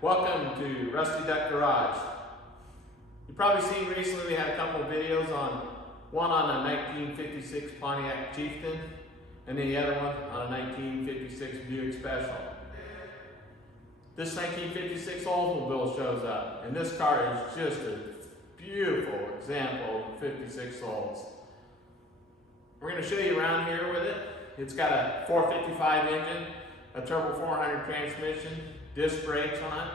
Welcome to Rusty Duck Garage. You've probably seen recently we had a couple of videos on one on a 1956 Pontiac Chieftain and then the other one on a 1956 Buick Special. This 1956 Oldsmobile shows up, and this car is just a beautiful example of 56 Olds. We're going to show you around here with it. It's got a 455 engine, a turbo 400 transmission, disc brakes on it.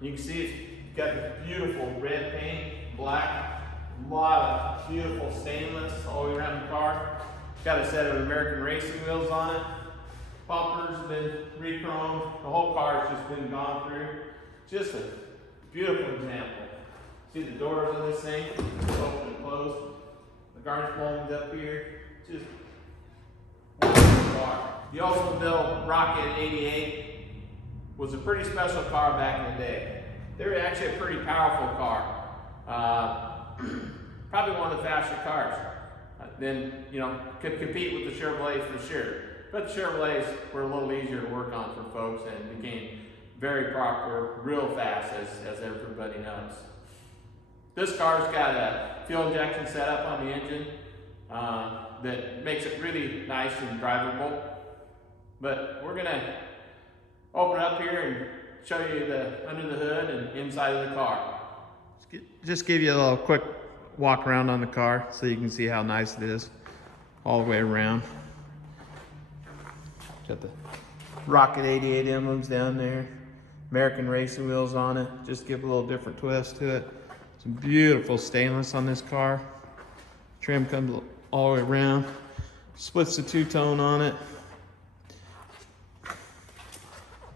You can see it's got this beautiful red paint, black, a lot of beautiful stainless all the way around the car. It's got a set of American racing wheels on it. Bumpers have been re-chromed. The whole car has just been gone through. Just a beautiful example. See the doors on this thing, open and close. The garnish moldings up here. Just wonderful car. The Oldsmobile Rocket 88 was a pretty special car back in the day. They were actually a pretty powerful car. Probably one of the faster cars. Then, could compete with the Chevrolets for sure. But Chevrolets were a little easier to work on for folks and became very popular real fast, as everybody knows. This car's got a fuel injection setup on the engine that makes it really nice and drivable. But we're going to open it up here and show you the under the hood and inside of the car. Just give you a little quick walk around on the car so you can see how nice it is all the way around. Got the Rocket 88 emblems down there, American racing wheels on it, just give a little different twist to it. Some beautiful stainless on this car. Trim comes all the way around, splits the two-tone on it.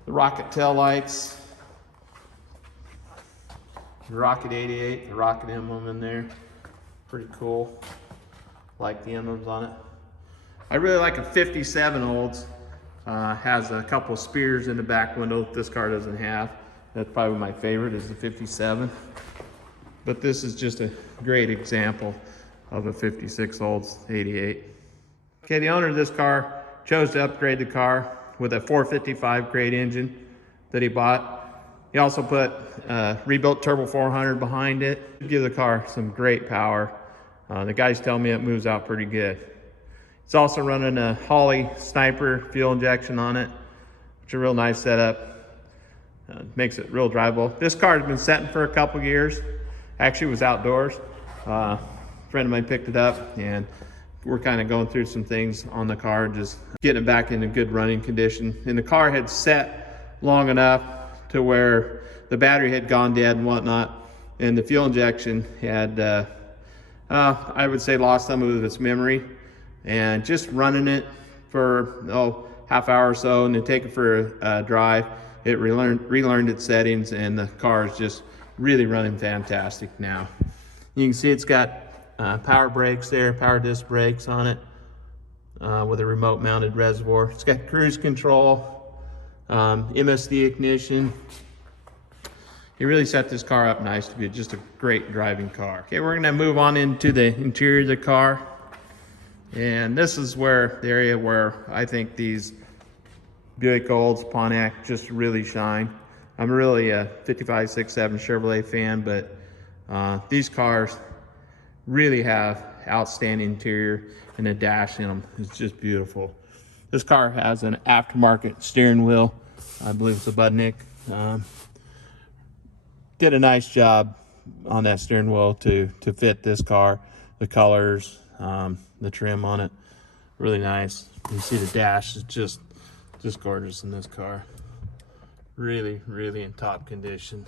The Rocket tail lights, the Rocket 88, the Rocket emblem in there, pretty cool. Like the emblems on it. I really like a 57 Olds. Has a couple of spears in the back window this car doesn't have. That's probably my favorite, is the 57. But this is just a great example of a 56 Olds 88. Okay, the owner of this car chose to upgrade the car with a 455 grade engine that he bought. He also put rebuilt turbo 400 behind it to give the car some great power. The guys tell me it moves out pretty good. It's also running a Holley Sniper fuel injection on it, which is a real nice setup. Makes it real drivable. This car has been setting for a couple years. Actually, it was outdoors. A friend of mine picked it up, and we're kind of going through some things on the car, just getting it back in a good running condition. And the car had set long enough to where the battery had gone dead and whatnot, and the fuel injection had, I would say, lost some of its memory. And just running it for half hour or so and then take it for a drive, it relearned its settings, and the car is just really running fantastic now. You can see it's got power brakes there, power disc brakes on it with a remote mounted reservoir. It's got cruise control, MSD ignition. He really set this car up nice to be just a great driving car. Okay, we're gonna move on into the interior of the car. And this is where the area where I think these Buick Olds, Pontiac just really shine. I'm really a 55, 6, 7 Chevrolet fan, but these cars really have outstanding interior, and the dash in them is just beautiful. This car has an aftermarket steering wheel. I believe it's a Budnick. Did a nice job on that steering wheel to fit this car, the colors, the trim on it, really nice. You see the dash is just gorgeous in this car. Really in top condition.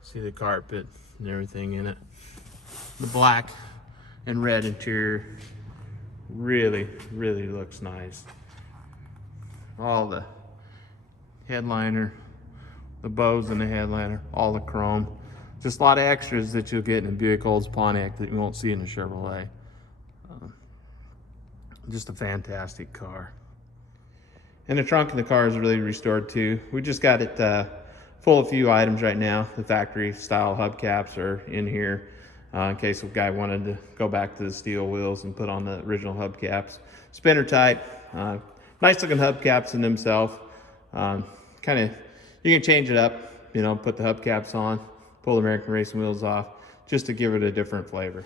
See the carpet and everything in it. The black and red interior really looks nice. All the headliner, the bows in the headliner, all the chrome. Just a lot of extras that you'll get in a Buick Olds Pontiac that you won't see in a Chevrolet. Just a fantastic car. And the trunk in the car is really restored too. We just got it full of a few items right now. The factory style hubcaps are in here in case a guy wanted to go back to the steel wheels and put on the original hubcaps. Spinner type, nice looking hubcaps in themselves. You can change it up you know, put the hubcaps on, pull the American racing wheels off, just to give it a different flavor.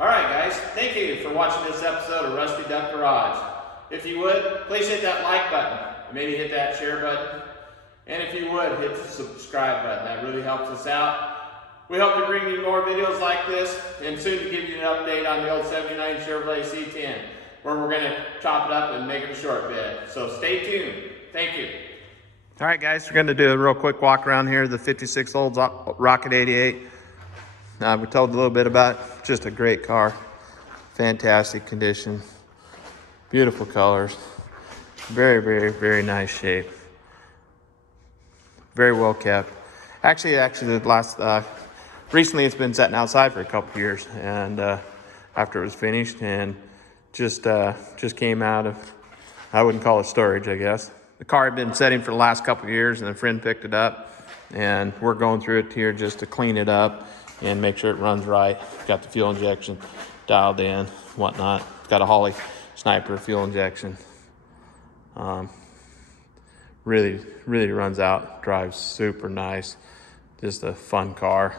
All right, guys, thank you for watching this episode of Rusty Duck Garage. If you would, please hit that like button, and maybe hit that share button. And if you would, hit the subscribe button. That really helps us out. We hope to bring you more videos like this, and soon to give you an update on the old 79 Chevrolet C10, where we're going to chop it up and make it a short bed. So stay tuned. Thank you. All right, guys, we're going to do a real quick walk around here, the 56 Olds Rocket 88. We told a little bit about it. Just a great car. Fantastic condition. Beautiful colors. Very, very, very nice shape. Very well kept. Actually, the last, recently it's been sitting outside for a couple years, and after it was finished, and just came out of, I wouldn't call it storage, I guess. The car had been sitting for the last couple years, and a friend picked it up, and we're going through it here just to clean it up and make sure it runs right. Got the fuel injection dialed in, whatnot. Got a Holley Sniper fuel injection. Really runs out, drives super nice. Just a fun car.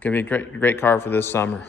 Gonna be a great car for this summer.